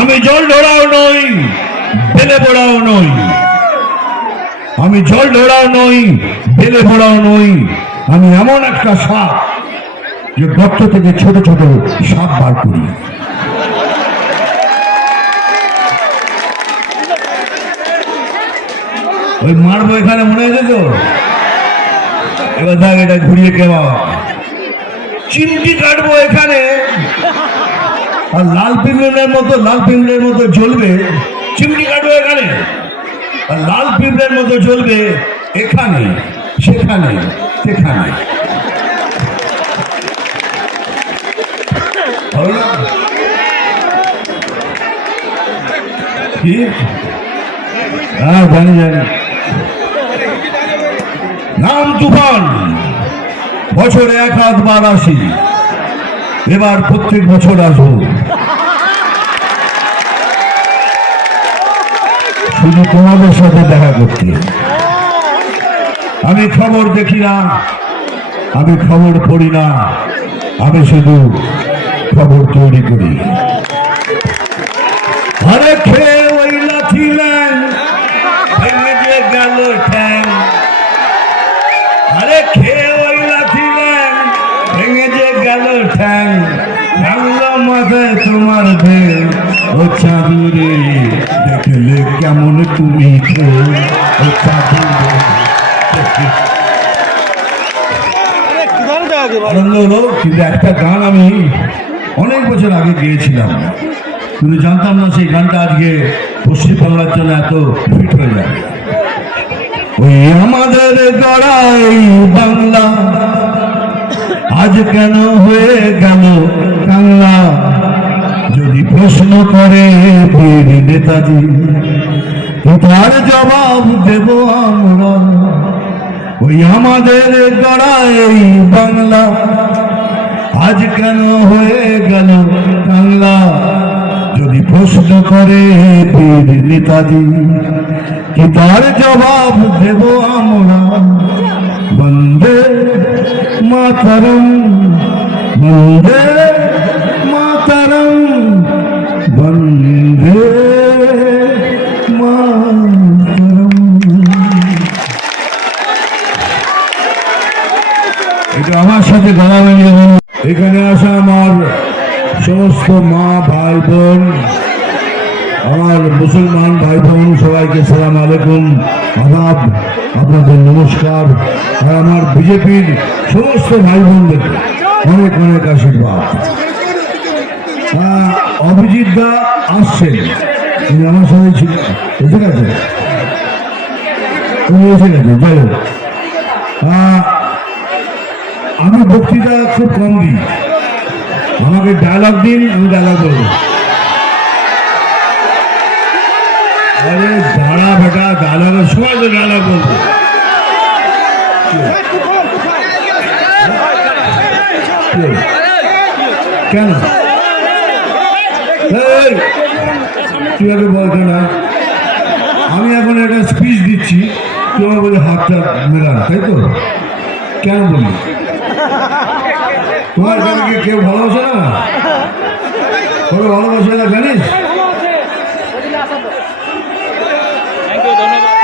আমি জল ঢোড়াও নই, বেলে পড়াও নই। আমি জল ঢোড়াও নই, বেলে পড়াও নই। আমি এমন একটা সাপ যে গর্ত থেকে ছোট ছোট সাপ বার করি। ওই মারবো এখানে মনে হয়েছে তো? এবার দেখ এটা ঘুরিয়ে কেমন চিমটি কাটবো এখানে। আর লাল পিঁপড়ের মতো, লাল পিঁপড়ের মতো জ্বলবে চিমটি কাটবো এখানে। আর লাল পিঁপড়ের মতো জ্বলবে এখানে, সেখানে সেখানে। হ্যাঁ জানি জানি। নাম তুফান, বছরে এক হাত বার আসি এবার প্রত্যেক বছর আসব। শুধু তোমাদের সাথে দেখা করতে। আমি খবর দেখি না, আমি খবর পড়ি না, আমি শুধু খবর তৈরি করি। খেয়ে গেল ঠ্যাং। আরে খেয়ে ওই লাথিলেন ভেঙে যে গেল ঠ্যাং ভাঙলো মাথায় তোমার ভেল ও চাঁদুরে দেখলে কেমন তুমি ও চাঁদুরে আনন্দ হলো কিন্তু একটা গান আমি অনেক বছর আগে গিয়েছিলাম। কিন্তু জানতাম না সেই গানটা আজকে পশ্চিমবাংলার জন্য এত ফিট হয়ে যাবে ওই আমাদের গড়াই বাংলা আজ কেন হয়ে গেল প্রশ্ন করে বীর নেতাজি তার জবাব দেব আমরা। ওই আমাদের গড়াই বাংলা। আজ কেন হয়ে গেল বাংলা? যদি প্রশ্ন করে বীর নেতাজি কি তার জবাব দেব আমরা। বন্দে মাতারম, বন্দে এটা আমার সাথে বানিয়ে বলুন। এখানে আসা আমার সমস্ত মা, ভাই, বোন, আমার মুসলমান ভাই, বোন, সবাইকে সালাম আলাইকুম। আদাব, আপনাদের নমস্কার। আর আমার বিজেপির সমস্ত ভাই বোনদের অনেক অনেক আশীর্বাদ। অভিজিৎ দা আসছেন। তিনি আমার সঙ্গে ছিল এসে গেছে উনি এসে গেছে যাই হোক। আমি বক্তৃতা খুব কম দিই। আমাকে ডায়লগ দিন, আমি ডায়লগ বলব আরে দাঁড়া বেটা ডায়লগের সময় তো ডায়লগ বলব। কেন? তুই আগে বলছো না? আমি এখন একটা স্পিচ দিচ্ছি তুই আমার বলে হাতটা মেলান, তাই তো? কেন বললি? তোমার জন্য কি কেউ ভালোবাসে না? কোনো ভালোবাসে না জানিস? ধন্যবাদ।